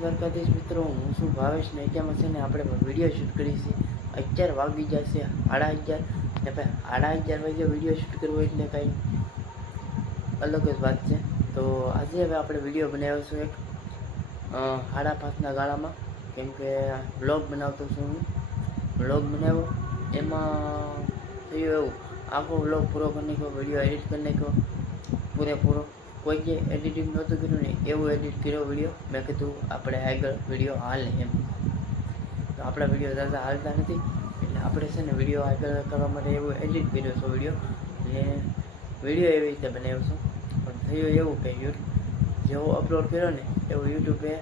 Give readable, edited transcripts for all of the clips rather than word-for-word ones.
દ્વારકાધીશ મિત્રો, હું શું ભાવેશ ને અત્યારમાં છે ને આપણે વિડીયો શૂટ કરી છે. 11 વાગી જશે, 11:30 ને ભાઈ 11:30 વાગે વિડીયો શૂટ કરવો એટલે કંઈ અલગ જ વાત છે. તો આજે હવે આપણે વિડીયો બનાવ્યો છું એક 5:30ના ગાળામાં, કેમ કે વ્લોગ બનાવતો છું હું. વ્લોગ બનાવ્યો એમાં થયું એવું, આખો વ્લોગ પૂરો કરી નાખ્યો, વિડીયો એડિટ કરી નાખ્યો પૂરેપૂરો. કોઈ જે એડિટિંગ નહોતું કર્યું ને એવું એડિટ કર્યો વિડીયો. મેં કીધું આપણે આગળ વિડીયો હાલે એમ, તો આપણા વિડીયો દાદા હાલતા નથી એટલે આપણે છે ને વિડીયો આગળ કરવા માટે એવું એડિટ કર્યો છે વિડીયો. ને વિડીયો એવી રીતે બનાવ્યો છું, પણ થયું એવું કે જેવો અપલોડ કર્યો ને એવું યુટ્યુબે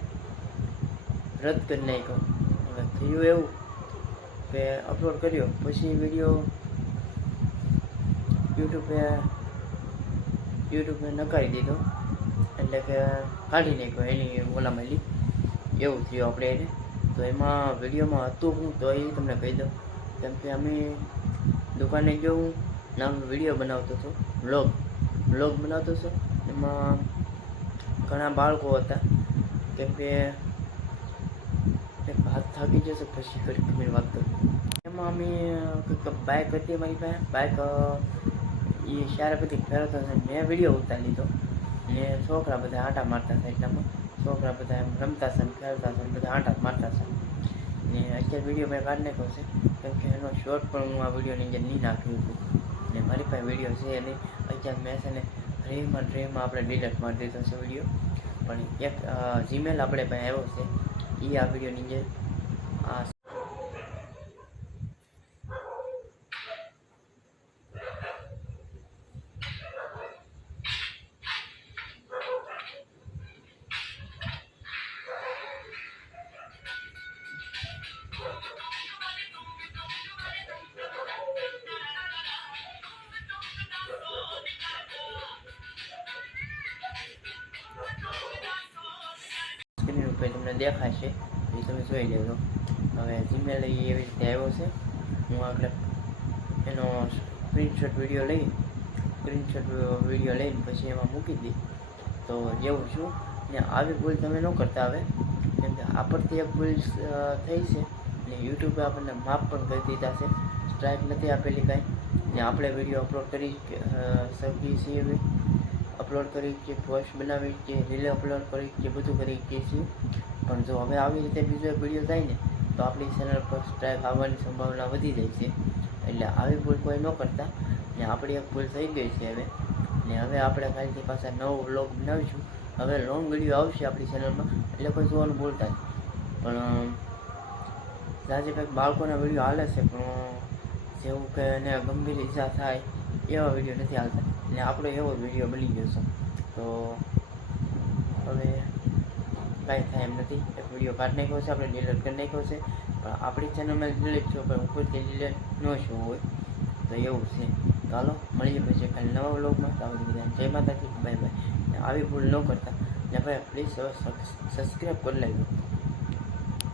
રદ કરી નાખ્યો. હવે થયું એવું કે અપલોડ કર્યો પછી વિડીયો યુટ્યુબે નકારી દીધો, એટલે કે કાઢી નાખ્યો એની ઓલામાં એવું થયું આપણે એને. તો એમાં વિડીયોમાં હતું હું તો એ તમને કહી દઉં, કેમ કે અમે દુકાને ગયો હું નામ વિડીયો બનાવતો હતો, વ્લોગ બનાવતો હતો. એમાં ઘણા બાળકો હતા, કેમ કે હાથ થાકી જશે પછી ઘડી વાત કરું. એમાં અમે બાઇક હતી અમારી પાસે, બાઇક એ સારા બધી ફેરવતા હતા. મેં વિડીયો ઉતારી લીધો ને છોકરા બધા આંટા મારતા હતા, એટલામાં છોકરા બધા એમ રમતા હતા, ફેરવતા હતા, બધા આંટા મારતા હતા. ને અત્યારે વિડીયો મેં કાઢી નાખ્યો છે, કેમ કે એનો શોર્ટ પણ હું આ વિડીયોની અંદર નહીં નાખ્યું હતું. ને મારી પાસે વિડીયો છે નહીં, અત્યારે મેં છે ને ડ્રીમમાં આપણે ડિલીટ મારી દીધો છે વિડીયો. પણ એક જીમેલ આપણે પાસે આવ્યો છે, એ આ વિડીયોની અંદર આ સ્ક્રીન ઉપર તમને દેખાશે, એ તમે જોઈ લેજો. હવે જીમેલ એવી રીતે આવ્યો છે. હું આગળ એનો સ્ક્રીનશોટ વિડીયો લઈને પછી એમાં મૂકી દઈ તો જેવું છું. ને આવી ભૂલ તમે ન કરતા આવે, કેમ કે આપણથી એક ભૂલ થઈ છે ને યુટ્યુબે આપણને માફ પણ કરી દીધા છે, સ્ટ્રાઇક નથી આપેલી કાંઈ. ને આપણે વિડીયો અપલોડ કરી શકીએ છીએ, અપલોડ કરી કે પોસ્ટ બનાવી કે રીલ અપલોડ કરી કે બધું કરી શકીએ છીએ. પણ જો હવે આવી રીતે બીજો એક વિડીયો થાય ને તો આપણી ચેનલ પર સ્ટ્રાઇક આવવાની સંભાવના વધી જાય છે. એટલે આવી ભૂલ કોઈ ન કરતા. ને આપણી એક ભૂલ થઈ ગઈ છે હવે. ને હવે આપણે કાલથી પાછા નવો વ્લોગ બનાવીશું. હવે લોંગ વિડીયો આવશે આપણી ચેનલમાં, એટલે કોઈ જોવાનું બોલતા નહીં. પણ આજે કંઈક બાળકોના વિડીયો હાલે છે, પણ જેવું કે એને ગંભીર ઈજા થાય એવા વિડીયો નથી હાલતા. ને આપણો એવો વિડીયો બની ગયો છે, તો હવે કાંઈ થાય એમ નથી. એક વિડીયો કાઢી નાખ્યો છે, આપણે ડિલીટ કરી નાખ્યો છે. પણ આપણી ચેનલમાં ડિલીટ થયો, પણ ઉપરથી ડિલીટ ન શું હોય, તો એવું છે. ચાલો મળીએ પછી ખાલી નવા વ્લોગમાં. તો આવી બધા જય માતાજી, બાય બાય. આવી ભૂલ ન કરતા ને ભાઈ પ્લીઝ હવે સબસ્ક્રાઈબ કરી લેજો.